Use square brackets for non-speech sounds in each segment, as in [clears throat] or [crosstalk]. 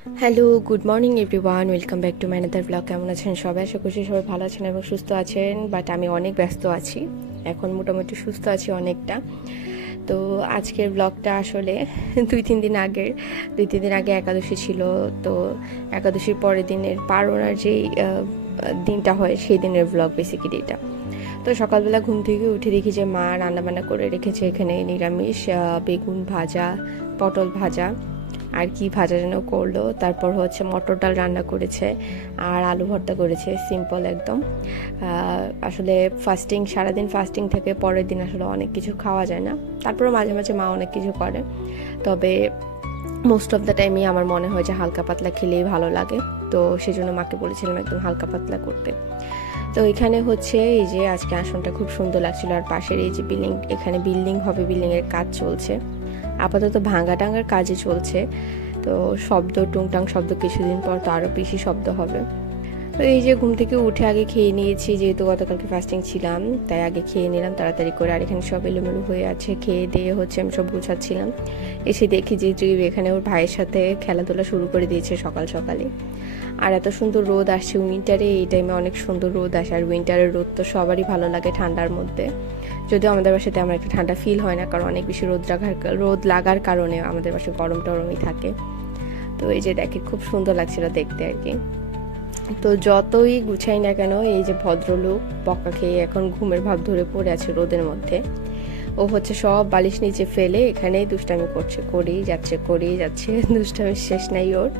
Hello good morning everyone welcome back to ম্যানাদার blog কেমন আছেন সবাই? আশা করছি সবাই ভালো আছেন এবং সুস্থ আছেন বাট আমি অনেক ব্যস্ত আছি। এখন মোটামুটি সুস্থ আছি অনেকটা। তো আজকের ব্লগটা আসলে দুই তিন দিন আগের, দুই তিন দিন আগে একাদশী ছিল। তো একাদশীর পরের দিনের পারোনার যেই দিনটা হয়, সেই দিনের ব্লগ বেসিক্যালি এটা। তো সকালবেলা ঘুম থেকে উঠে দেখি যে মা রান্নাবান্না করে রেখেছে এখানে নিরামিষ বেগুন ভাজা, পটল ভাজা। আর কি ভাজা যেন করল। তারপর হচ্ছে মটর ডাল রান্না করেছে আর আলু ভর্তা করেছে সিম্পল একদম। আসলে ফাস্টিং সারাদিন ফাস্টিং থেকে পরের দিন আসলে অনেক কিছু খাওয়া যায় না। তারপরে মাঝে মাঝে মা অনেক কিছু করে। তবে মোস্ট অফ দ্য টাইমই আমার মনে হয় যে হালকা পাতলা খেলেই ভালো লাগে। তো সেজন্য মাকে বলেছিলাম একদম হালকা পাতলা করতে। তো এখানে হচ্ছে এই যে আজকে আসনটা খুব সুন্দর লাগছিল। আর পাশের এই যে বিল্ডিং এখানে বিল্ডিং হবে বিল্ডিংয়ের কাজ চলছে। আপাতত ভাঙা টাঙ্গার কাজে চলছে। তো শব্দ, টুংটাং শব্দ কিছুদিন পর তো আরও বেশি শব্দ হবে। তো এই যে ঘুম থেকে উঠে আগে খেয়ে নিয়েছি, যেহেতু গতকালকে ফাস্টিং ছিলাম, তাই আগে খেয়ে নিলাম, তাড়াতাড়ি করে আর এখানে সব এলোমেলো হয়ে আছে, খেয়ে দিয়ে হচ্ছে আমি সব গুছাচ্ছিলাম। এসে দেখি যে তুই এখানে ওর ভাইয়ের সাথে খেলাধুলা শুরু করে দিয়েছে সকাল সকালে। আর এত সুন্দর রোদ আসছে উইন্টারে এই টাইমে অনেক সুন্দর রোদ আসে, আর উইন্টারের রোদ তো সবারই ভালো লাগে ঠান্ডার মধ্যে। যদিও আমাদের বাসাতে আমার একটা ঠান্ডা ফিল হয় না, কারণ অনেক বেশি রোদ লাগার রোদ লাগার কারণে আমাদের বাসায় গরম টরমই থাকে। তো এই যে দেখে খুব সুন্দর লাগছিল দেখতে আর কি। তো যতই গুছাই না কেন, এই যে ভদ্রলোক বকা খেয়ে এখন ঘুমের ভাব ধরে পড়ে আছে রোদের মধ্যে, ও হচ্ছে সব বালিশ নিচে ফেলে এখানেই দুষ্টামি করছে, করেই যাচ্ছে করেই যাচ্ছে, [laughs] দুষ্টামির শেষ নাই ওর।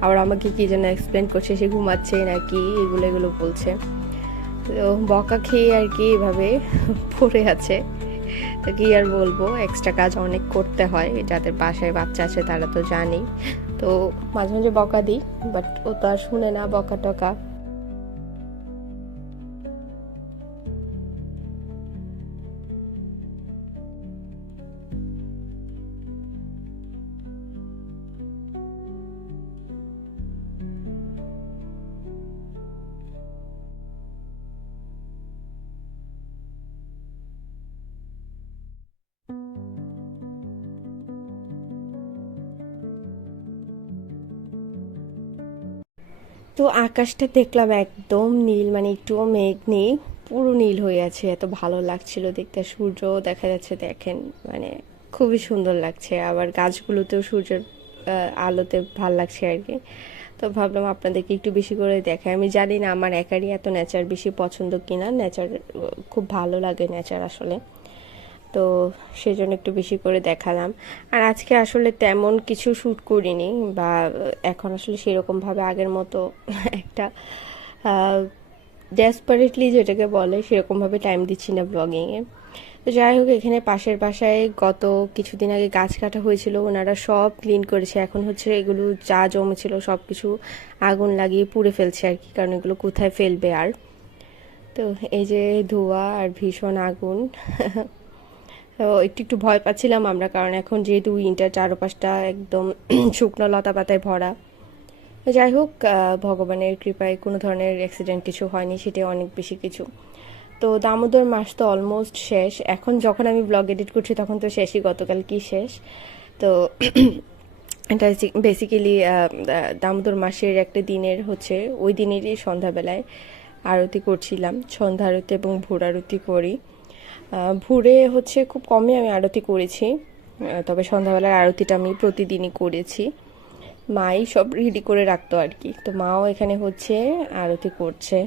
আবার আমাকে কি যেন এক্সপ্লেন করছে, সে ঘুমাচ্ছে নাকি, এগুলো এগুলো বলছে। বকা খেয়ে আর কি এভাবে পড়ে আছে। তো কি আর বলব এক্সট্রা কাজ অনেক করতে হয়। যাদের বাসায় বাচ্চা আছে তারা তো জানেই। তো মাঝে মাঝে বকা দিই বাট ও তো আর শুনে না বকা টকা তো আকাশটা দেখলাম একদম নীল মানে একটুও মেঘ নেই, পুরো নীল হয়ে আছে। এত ভালো লাগছিল দেখতে। সূর্য দেখা যাচ্ছে, দেখেন মানে খুবই সুন্দর লাগছে। আবার গাছগুলোতেও সূর্যের আলোতে ভালো লাগছে আর কি। তো ভাবলাম আপনাদেরকে একটু বেশি করে দেখাই। আমি জানি না আমার একারই এত নেচার বেশি পছন্দ কিনা। নেচার খুব ভালো লাগে নেচার আসলে। তো সেজন্য একটু বেশি করে দেখালাম। আর আজকে আসলে তেমন কিছু শ্যুট করিনি বা এখন আসলে সেরকমভাবে আগের মতো [laughs] একটা ডেসপারেটলি যেটাকে বলে সেরকমভাবে টাইম দিচ্ছি না ব্লগিংয়ে তো যাই হোক, এখানে পাশের বাসায় গত কিছুদিন আগে গাছ কাটা হয়েছিল, ওনারা সব ক্লিন করেছে। এখন হচ্ছে এগুলো যা জমেছিল সব কিছু আগুন লাগিয়ে পুড়ে ফেলছে আর কি, কারণ এগুলো কোথায় ফেলবে আর? তো এই যে ধোঁয়া আর ভীষণ আগুন [laughs] তো একটু একটু ভয় পাচ্ছিলাম আমরা, কারণ এখন যেহেতু উইন্টার চারপাশটা একদম [clears throat] শুকনো লতা পাতায় ভরা। যাই হোক ভগবানের কৃপায় কোনো ধরনের অ্যাক্সিডেন্ট কিছু হয়নি সেটাই অনেক বেশি কিছু। তো দামোদর মাস তো অলমোস্ট শেষ। এখন যখন আমি ব্লগ এডিট করছি, তখন তো শেষই, গতকাল কি শেষ? তো [clears throat] এটা বেসিক্যালি দামোদর মাসের একটা দিনের হচ্ছে, ওই দিনেরই সন্ধ্যাবেলায় আরতি করছিলাম। সন্ধ্যা আরতি এবং ভোর আরতি করি। ভোরে হচ্ছে খুব কমই আমি আরতি করেছি। তবে সন্ধ্যাবেলার আরতিটা আমি প্রতিদিনই করেছি। মাই সব রেডি করে রাখতো আর কি। তো মাও এখানে হচ্ছে আরতি করছে।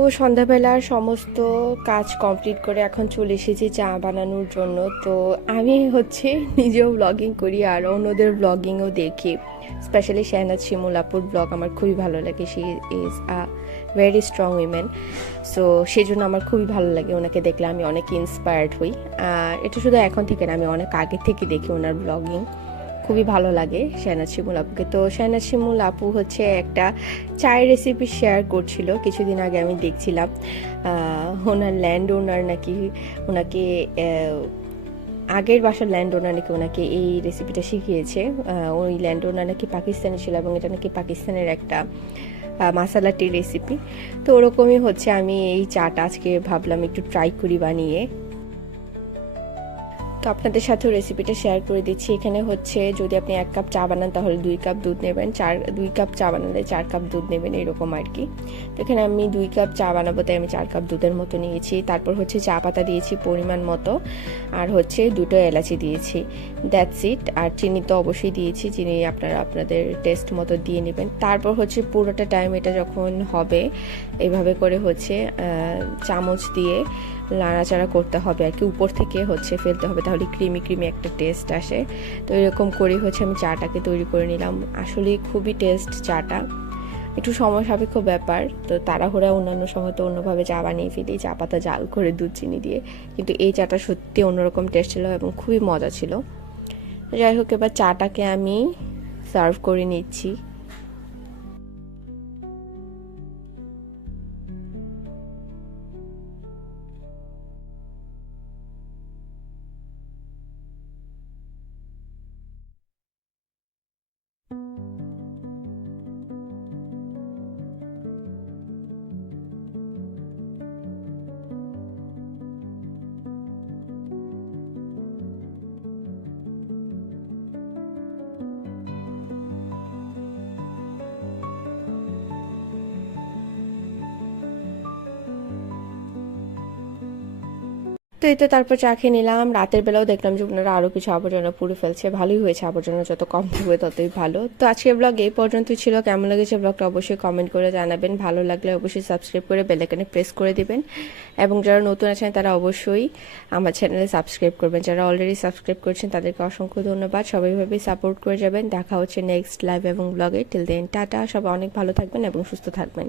ও সন্ধ্যাবেলার সমস্ত কাজ কমপ্লিট করে এখন চলে এসেছি চা বানানোর জন্য। তো আমি হচ্ছে নিজেও ব্লগিং করি আর অন্যদের ব্লগিংও দেখি। স্পেশালি শেহনাজ শিমুলাপুর ব্লগ আমার খুবই ভালো লাগে। She is a very strong women so সেই জন্য আমার খুবই ভালো লাগে ওনাকে দেখলে। আমি অনেক ইন্সপায়ার্ড হই। আর এটা শুধু এখন থেকে না, আমি অনেক আগে থেকে দেখি ওনার ব্লগিং খুবই ভালো লাগে শাহনাজ শিমুল আপুকে। তো শাহনাজ শিমুল আপু হচ্ছে একটা চায়ের রেসিপি শেয়ার করছিল কিছুদিন আগে আমি দেখছিলাম। ওনার ল্যান্ড ওনার নাকি ওনাকে আগের বাসার ল্যান্ড ওনার নাকি ওনাকে এই রেসিপিটা শিখিয়েছে। ওই ল্যান্ড ওনার নাকি পাকিস্তানি ছিল এবং এটা নাকি পাকিস্তানের একটা আহ, মাসালা টি রেসিপি তো ওরকমই হচ্ছে আমি এই চাটা আজকে ভাবলাম একটু ট্রাই করি বানিয়ে। তো আপনাদের সাথেও রেসিপিটা শেয়ার করে দিচ্ছি। এখানে হচ্ছে যদি আপনি এক কাপ চা বানান, তাহলে দুই কাপ দুধ নেবেন। চার, দুই কাপ চা বানালে চার কাপ দুধ নেবেন, এরকম আর কি তো এখানে আমি দুই কাপ চা বানাবো, তাই আমি চার কাপ দুধের মতো নিয়েছি। তারপর হচ্ছে চা পাতা দিয়েছি পরিমাণ মতো, আর হচ্ছে দুটো এলাচি দিয়েছি। দ্যাটস ইট আর চিনি তো অবশ্যই দিয়েছি, চিনি আপনারা আপনাদের টেস্ট মতো দিয়ে নেবেন। তারপর হচ্ছে পুরোটা টাইম এটা যখন হবে, এভাবে করে হচ্ছে চামচ দিয়ে নাড়াচাড়া করতে হবে আর কি। উপর থেকে হচ্ছে ফেলতে হবে, তাহলে ক্রিমি ক্রিমি একটা টেস্ট আসে। তো এরকম করে হচ্ছে আমি চাটাকে তৈরি করে নিলাম। আসলে খুবই টেস্ট চাটা। একটু সময় সাপেক্ষ ব্যাপার। তো তাড়াহুড়া অন্যান্য সময় তো অন্যভাবে চা বানিয়ে ফেলি, চা পাতা জাল করে দুধ, চিনি দিয়ে। কিন্তু এই চাটা সত্যি অন্যরকম টেস্ট ছিল এবং খুবই মজা ছিল। যাই হোক, এবার চাটাকে আমি সার্ভ করে নিচ্ছি। তো এই তো তারপর চা খেয়ে নিলাম। রাতের বেলাও দেখলাম যে ওনারা আরও কিছু আবর্জনা পুড়ে ফেলছে। ভালোই হয়েছে আবর্জনা, যত কম থাকবে ততই ভালো। তো আজকে ব্লগ এই পর্যন্তই ছিল। কেমন লেগেছে ব্লগটা অবশ্যই কমেন্ট করে জানাবেন। ভালো লাগলে অবশ্যই সাবস্ক্রাইব করে বেলাইকানে প্রেস করে দিবেন। এবং যারা নতুন আছেন, তারা অবশ্যই আমার চ্যানেলে সাবস্ক্রাইব করবেন। যারা অলরেডি সাবস্ক্রাইব করেছেন, তাদেরকে অসংখ্য ধন্যবাদ। সবাইভাবে সাপোর্ট করে যাবেন। দেখা হচ্ছে নেক্সট লাইভ এবং ব্লগে টিল দেন টাটা। সবাই অনেক ভালো থাকবেন এবং সুস্থ থাকবেন।